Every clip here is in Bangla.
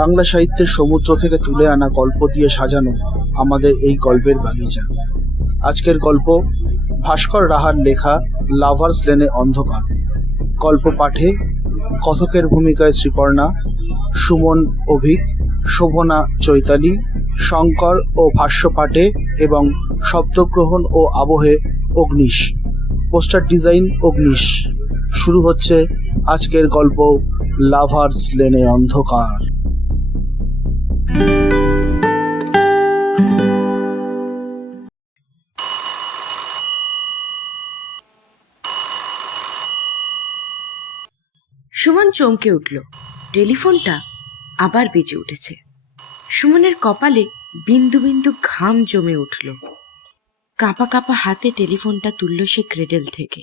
বাংলা সাহিত্যের সমুদ্র থেকে তুলে আনা গল্প দিয়ে সাজানো আমাদের এই গল্পের বাগিচা। আজকের গল্প ভাস্কর রাহার লেখা লাভার্স লেনে অন্ধকার। গল্প পাঠে কথকের ভূমিকায় শ্রীপর্ণা, সুমন অভিক, শোভনা চৈতালি, শঙ্কর ও ভাষ্য পাঠে এবং শব্দগ্রহণ ও আবহে অগ্নিশ, পোস্টার ডিজাইন অগ্নিশ। শুরু হচ্ছে আজকের গল্প লাভার্স লেনে অন্ধকার। সুমন চমকে উঠল। টেলিফোনটা আবার বেজে উঠেছে। সুমনের কপালে বিন্দু বিন্দু ঘাম জমে উঠল। কাঁপা কাঁপা হাতে টেলিফোনটা তুলল সে ক্রেডেল থেকে।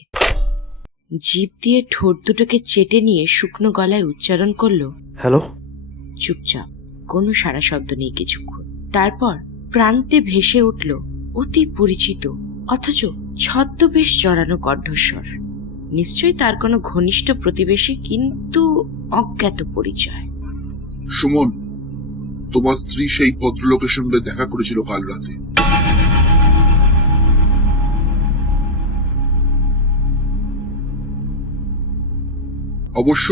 জিভ দিয়ে ঠোঁট দুটোকে চেটে নিয়ে শুকনো গলায় উচ্চারণ করল হ্যালো? চুপচাপ। কোনো সারা শব্দ নেই কিছুক্ষণ। তারপর প্রান্তে ভেসে উঠল অতি পরিচিত, অথচ ছদ্মবেশ জড়ানো কণ্ঠস্বর। নিশ্চয়ই তার কোনো ঘনিষ্ঠ প্রতিবেশী, কিন্তু অজ্ঞাত পরিচয়। সুমন, তোমার স্ত্রী সেই ভদ্রলোকের সঙ্গে দেখা করেছিল কাল রাতে। অবশ্য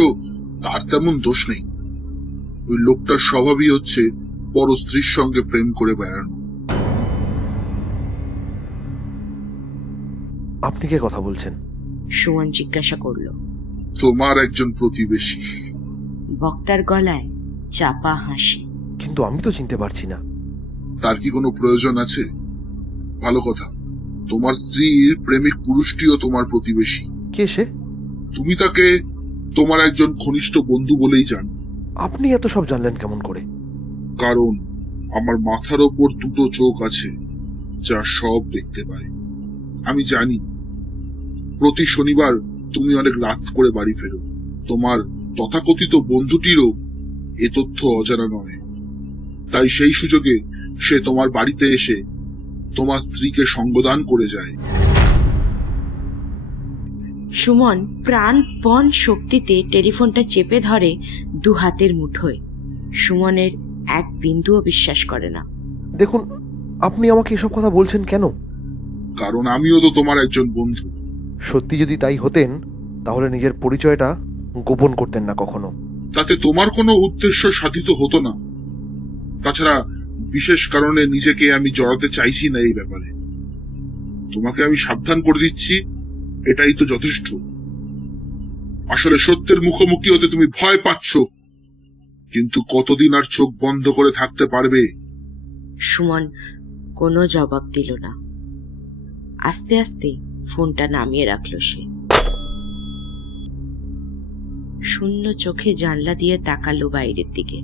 তার তেমন দোষ নেই। ওই লোকটার স্বভাবই হচ্ছে পর স্ত্রীর সঙ্গে প্রেম করে বেড়ানো। আপনি কে কথা বলছেন? সুমন জিজ্ঞাসা করল। তোমার একজন প্রতিবেশী। বক্তার গলায় চাপা হাসি। কিন্তু আমি তো চিনতে পারছি না। তার কি কোনো প্রয়োজন আছে? ভালো কথা। তোমার স্ত্রীর প্রেমিক পুরুষটিও তোমার প্রতিবেশী। কে সে? তুমি তাকে তোমার একজন ঘনিষ্ঠ বন্ধু বলেই জানো। আপনি এত সব জানলেন কেমন করে? কারণ আমার মাথার ওপর দুটো চোখ আছে, যা সব দেখতে পায়। আমি জানি, প্রতি শনিবার তুমি অনেক রাত করে বাড়ি ফেরো। তোমার তথাকথিত বন্ধুটিরও এ তথ্য অজানা নয়। তাই সেই সুযোগে সে তোমার বাড়িতে এসে তোমার স্ত্রীকে সঙ্গদান করে যায়। সুমন প্রাণপণ শক্তিতে টেলিফোনটা চেপে ধরে দু হাতের মুঠোয়। সুমনের এক বিন্দুও বিশ্বাস করে না। দেখুন আপনি আমাকে এসব কথা বলছেন কেন? কারণ আমিও তো তোমার একজন বন্ধু। সত্যি যদি তাই হতেন তাহলে নিজের পরিচয়টা গোপন করতেন না কখনো। তাতে তোমার কোনো উদ্দেশ্য সাধিত হতো না। তাছাড়া বিশেষ কারণে নিজেকে আমি জড়াতে চাইছি না এই ব্যাপারে। তোমাকে আমি সাবধান করে দিচ্ছি এটাই তো যথেষ্ট। আসলে সত্যের মুখোমুখি হতে তুমি ভয় পাচ্ছ। কিন্তু কতদিন আর চোখ বন্ধ করে থাকতে পারবে? সুমন, কোনো জবাব দিল না। আস্তে আস্তে ফোনটা নামিয়ে রাখল সে। শূন্য চোখে জানলা দিয়ে তাকালো বাইরের দিকে।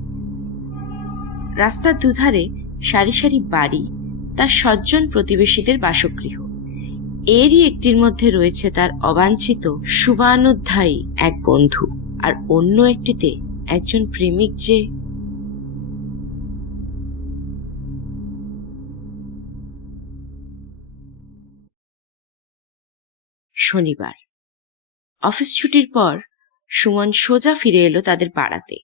রাস্তার দুধারে সারি সারি বাড়ি, তার সজ্জন প্রতিবেশীদের বাসগৃহ। এরই একটির মধ্যে রয়েছে তার অবাঞ্ছিত শুভানুধ্যায়ী এক বন্ধু আর অন্য একটিতে একজন প্রেমিক যে শনিবার। অফিস ছুটির পর সুমন সোজা ফিরে এলো তাদের পাড়াতে।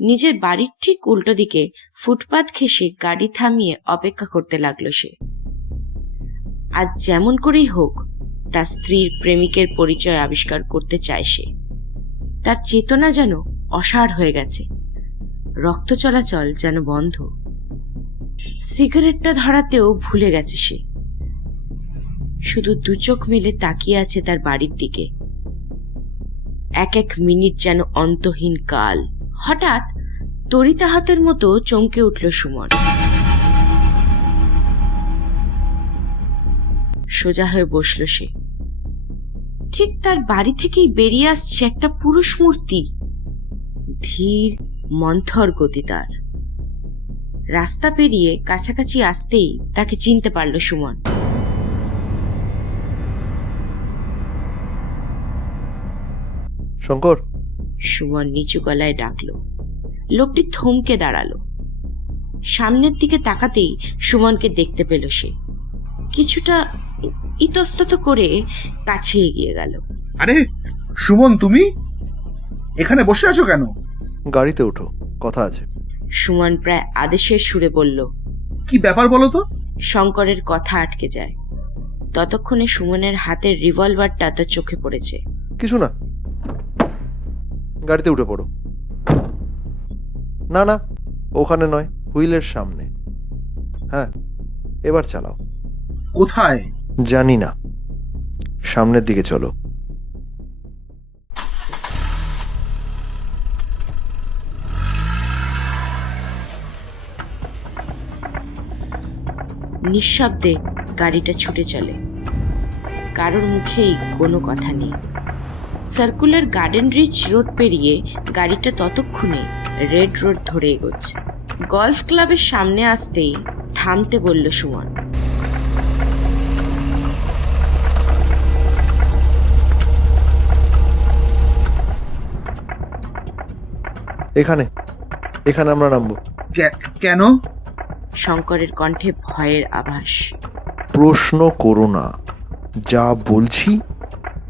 নিজের বাড়ির ঠিক উল্টো দিকে ফুটপাত ঘেসে গাড়ি থামিয়ে অপেক্ষা করতে লাগল সে। আজ যেমন করেই হোক, তার স্ত্রীর প্রেমিকের পরিচয় আবিষ্কার করতে চায় সে। তার চেতনা যেন অসাড় হয়ে গেছে। রক্ত চলাচল যেন বন্ধ। সিগারেটটা ধরাতেও ভুলে গেছে সে। শুধু দু চোখ মেলে তাকিয়ে আছে তার বাড়ির দিকে। এক এক মিনিট যেন অন্তহীন কাল। হঠাৎ তরিতাহাতের মতো চমকে উঠল সুমন। সোজা হয়ে বসল সে। ঠিক তার বাড়ি থেকেই বেরিয়ে আসছে একটা পুরুষ মূর্তি। ধীর মন্থর গতি তার। রাস্তা পেরিয়ে কাছাকাছি আসতেই তাকে চিনতে পারল সুমন। শঙ্কর? সুমন নিচু গলায় ডাকল। লোকটি থমকে দাঁড়াল। সামনের দিকে তাকাতেই সুমনকে দেখতে পেল সে। কিছুটা ইতস্তত করে কাছে এগিয়ে গেল। আরে সুমন তুমি? এখানে বসে আছো কেন? গাড়িতে ওঠো কথা আছে। সুমন প্রায় আদেশের সুরে বলল কি ব্যাপার বলো তো? শঙ্করের কথা আটকে যায়। ততক্ষণে সুমনের হাতের রিভলভারটা তার চোখে পড়েছে। কিছু না। গাড়িতে উঠে পড়ো। না না ওখানে নয় হুইলের সামনে। হ্যাঁ এবার চালাও। কোথায়? জানি না। সামনের দিকে চলো। নিঃশব্দে গাড়িটা ছুটে চলে। কারোর মুখেই কোনো কথা নেই। সার্কুলার গার্ডেন রিচ রোড পেরিয়ে গাড়িটা ততক্ষণে রেড রোড ধরে এগোচ্ছে। গলফ ক্লাবের সামনে আসতেই থামতে বলল সুমন এখানে। এখানে আমরা নামবো। কেন? শঙ্করের কণ্ঠে ভয়ের আভাস। প্রশ্ন করো না। যা বলছি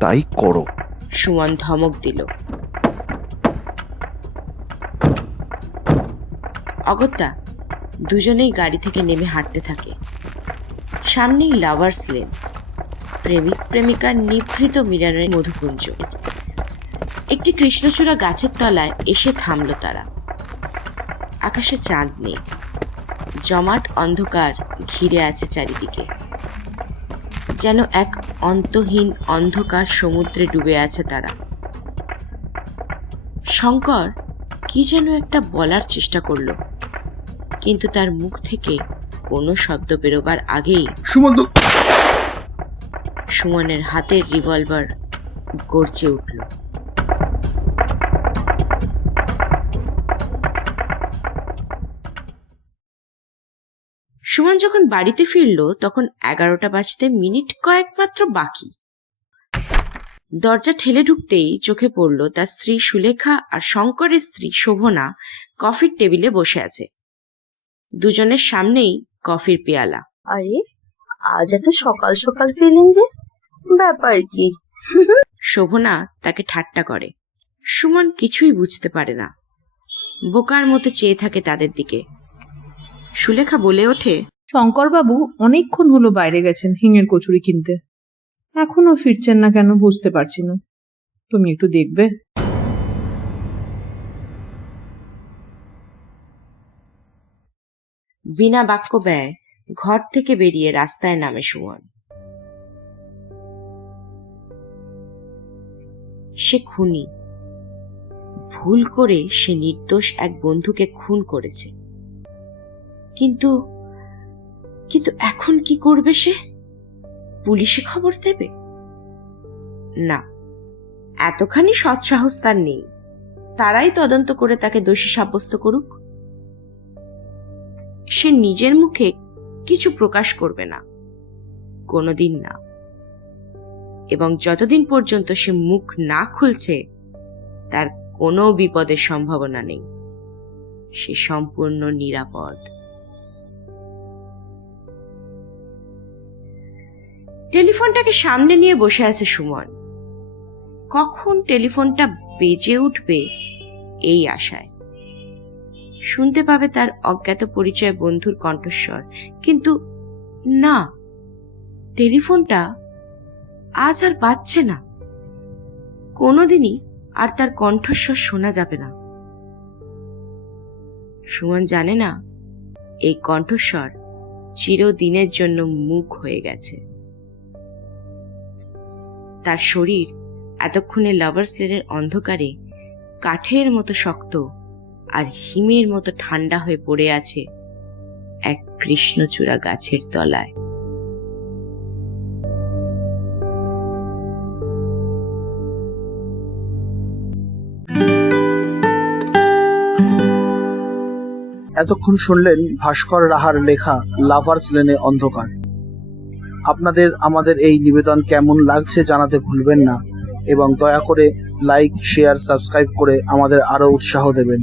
তাই করো। সুমন ধমক দিল। অগত্যা দুজনেই গাড়ি থেকে নেমে হাঁটতে থাকে। সামনেই লাভার্স লেন। প্রেমিক প্রেমিকার নিভৃত মিলনের মধুকুঞ্জ একটি কৃষ্ণচূড়া গাছের তলায় এসে থামল তারা। আকাশে চাঁদ নেই। জমাট অন্ধকার ঘিরে আছে চারিদিকে। যেন এক অন্তহীন অন্ধকার সমুদ্রে ডুবে আছে তারা। শঙ্কর কি যেন একটা বলার চেষ্টা করল কিন্তু তার মুখ থেকে কোনো শব্দ বেরোবার আগেই সুমন্ত! সুমনের হাতের রিভলভার গর্জে উঠল। সুমন যখন বাড়িতে ফিরল তখন এগারোটা বাজতে মিনিট কয়েক মাত্র বাকি। দরজা ঠেলে ঢুকতেই চোখে পড়ল তার স্ত্রী সুলেখা আর শঙ্করের স্ত্রী শোভনা কফির টেবিলে বসে আছে। দুজনের সামনেই কফির পেয়ালা। আরে আজ এত সকাল সকাল ফিলিং যে ব্যাপার কি? শোভনা তাকে ঠাট্টা করে। সুমন কিছুই বুঝতে পারে না। বোকার মতো চেয়ে থাকে তাদের দিকে। সুলেখা বলে ওঠে শঙ্করবাবু অনেকক্ষণ হলো বাইরে গেছেন হিঙের কচুরি কিনতে। এখনও ফিরছেন না কেন বুঝতে পারছি না। তুমি একটু দেখবে। বিনা বাক্য ব্যয় ঘর থেকে বেরিয়ে রাস্তায় নামে সুমন। সে খুনি। ভুল করে সে নির্দোষ এক বন্ধুকে খুন করেছে। কিন্তু কিন্তু এখন কি করবে সে? পুলিশে খবর দেবে? না, এতখানি সৎসাহস তার নেই। তারাই তদন্ত করে তাকে দোষী সাব্যস্ত করুক। সে নিজের মুখে কিছু প্রকাশ করবে না, কোনোদিন না। এবং যতদিন পর্যন্ত সে মুখ না খুলছে, তার কোনো বিপদের সম্ভাবনা নেই। সে সম্পূর্ণ নিরাপদ। টেলিফোনটাকে সামনে নিয়ে বসে আছে সুমন। কখন টেলিফোনটা বেজে উঠবে এই আশায়? শুনতে পাবে তার অজ্ঞাত পরিচয় বন্ধুর কণ্ঠস্বর, কিন্তু না, টেলিফোনটা আজ আর বাজছে না। কোনোদিনই আর তার কণ্ঠস্বর শোনা যাবে না। সুমন জানে না, এই কণ্ঠস্বর চিরদিনের জন্য মুখ হয়ে গেছে। তার শরীর এতক্ষণে লাভার্স লেনের অন্ধকারে কাঠের মতো শক্ত আর হিমের মতো ঠান্ডা হয়ে পড়ে আছে এক কৃষ্ণচূড়া গাছের তলায়। এতক্ষণ শুনলেন ভাস্কর রাহার লেখা লাভার্স লেনে অন্ধকার। আপনাদের আমাদের এই নিবেদন কেমন লাগছে জানাতে ভুলবেন না। এবং দয়া করে লাইক শেয়ার সাবস্ক্রাইব করে আমাদের আরও উৎসাহ দেবেন।